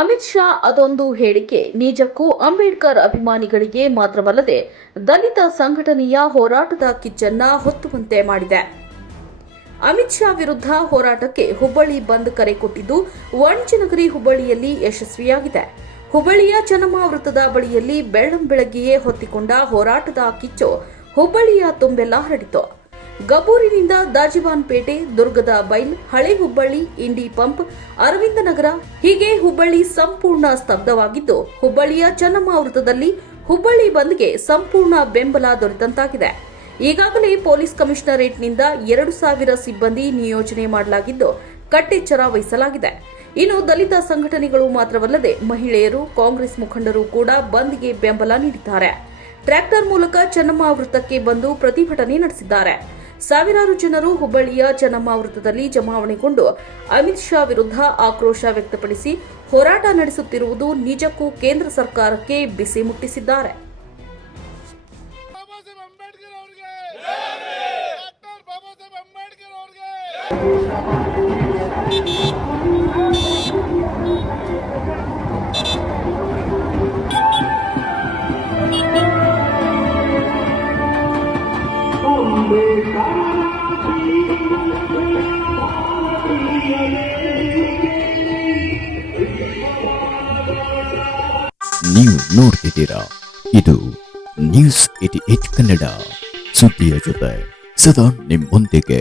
ಅಮಿತ್ ಶಾ ಅದೊಂದು ಹೇಳಿಕೆ ನಿಜಕ್ಕೂ ಅಂಬೇಡ್ಕರ್ ಅಭಿಮಾನಿಗಳಿಗೆ ಮಾತ್ರವಲ್ಲದೆ ದಲಿತ ಸಂಘಟನೆಯ ಹೋರಾಟದ ಕಿಚ್ಚನ್ನ ಹೊತ್ತುವಂತೆ ಮಾಡಿದೆ. ಅಮಿತ್ ಶಾ ವಿರುದ್ಧ ಹೋರಾಟಕ್ಕೆ ಹುಬ್ಬಳ್ಳಿ ಬಂದ್ ಕರೆ ಕೊಟ್ಟಿದ್ದು ವಾಣಿಜ್ಯನಗರಿ ಹುಬ್ಬಳ್ಳಿಯಲ್ಲಿ ಯಶಸ್ವಿಯಾಗಿದೆ. ಹುಬ್ಬಳ್ಳಿಯ ಚೆನ್ನಮ್ಮ ವೃತ್ತದ ಬಳಿಯಲ್ಲಿ ಬೆಳ್ಳಂಬೆಳಗ್ಗೆಯೇ ಹೊತ್ತಿಕೊಂಡ ಹೋರಾಟದ ಕಿಚ್ಚು ಹುಬ್ಬಳ್ಳಿಯ ತುಂಬೆಲ್ಲ ಹರಡಿತು. ಗಬ್ಬೂರಿನಿಂದ ದಾಜಿವಾನ್ ಪೇಟೆ, ದುರ್ಗದ ಬೈಲ್, ಹಳೆ ಹುಬ್ಬಳ್ಳಿ, ಇಂಡಿ ಪಂಪ್, ಅರವಿಂದ ನಗರ ಹೀಗೆ ಹುಬ್ಬಳ್ಳಿ ಸಂಪೂರ್ಣ ಸ್ತಬ್ಧವಾಗಿದ್ದು, ಹುಬ್ಬಳ್ಳಿಯ ಚೆನ್ನಮ್ಮ ವೃತ್ತದಲ್ಲಿ ಹುಬ್ಬಳ್ಳಿ ಬಂದ್ಗೆ ಸಂಪೂರ್ಣ ಬೆಂಬಲ ದೊರೆತಂತಾಗಿದೆ. ಈಗಾಗಲೇ ಪೊಲೀಸ್ ಕಮಿಷನರೇಟ್ನಿಂದ 2,000 ಸಿಬ್ಬಂದಿ ನಿಯೋಜನೆ ಮಾಡಲಾಗಿದ್ದು ಕಟ್ಟೆಚ್ಚರ ವಹಿಸಲಾಗಿದೆ. ಇನ್ನು ದಲಿತ ಸಂಘಟನೆಗಳು ಮಾತ್ರವಲ್ಲದೆ ಮಹಿಳೆಯರು, ಕಾಂಗ್ರೆಸ್ ಮುಖಂಡರು ಕೂಡ ಬಂದ್ಗೆ ಬೆಂಬಲ ನೀಡಿದ್ದಾರೆ. ಟ್ರ್ಯಾಕ್ಟರ್ ಮೂಲಕ ಚೆನ್ನಮ್ಮ ವೃತ್ತಕ್ಕೆ ಬಂದು ಪ್ರತಿಭಟನೆ ನಡೆಸಿದ್ದಾರೆ. ಸಾವಿರಾರು ಜನರು ಹುಬ್ಬಳ್ಳಿಯ ಚೆನ್ನಮ್ಮ ವೃತ್ತದಲ್ಲಿ ಜಮಾವಣೆಗೊಂಡು ಅಮಿತ್ ಶಾ ವಿರುದ್ಧ ಆಕ್ರೋಶ ವ್ಯಕ್ತಪಡಿಸಿ ಹೋರಾಟ ನಡೆಸುತ್ತಿರುವುದು ನಿಜಕ್ಕೂ ಕೇಂದ್ರ ಸರ್ಕಾರಕ್ಕೆ ಬಿಸಿ ಮುಟ್ಟಿಸಿದ್ದಾರೆ. ನೀವು ನೋಡ್ತಿದ್ದೀರಾ, ಇದು ನ್ಯೂಸ್ 88 ಕನ್ನಡ, ಸುದ್ದಿಯ ಜೊತೆ ಸದಾ ನಿಮ್ಮೊಂದಿಗೆ.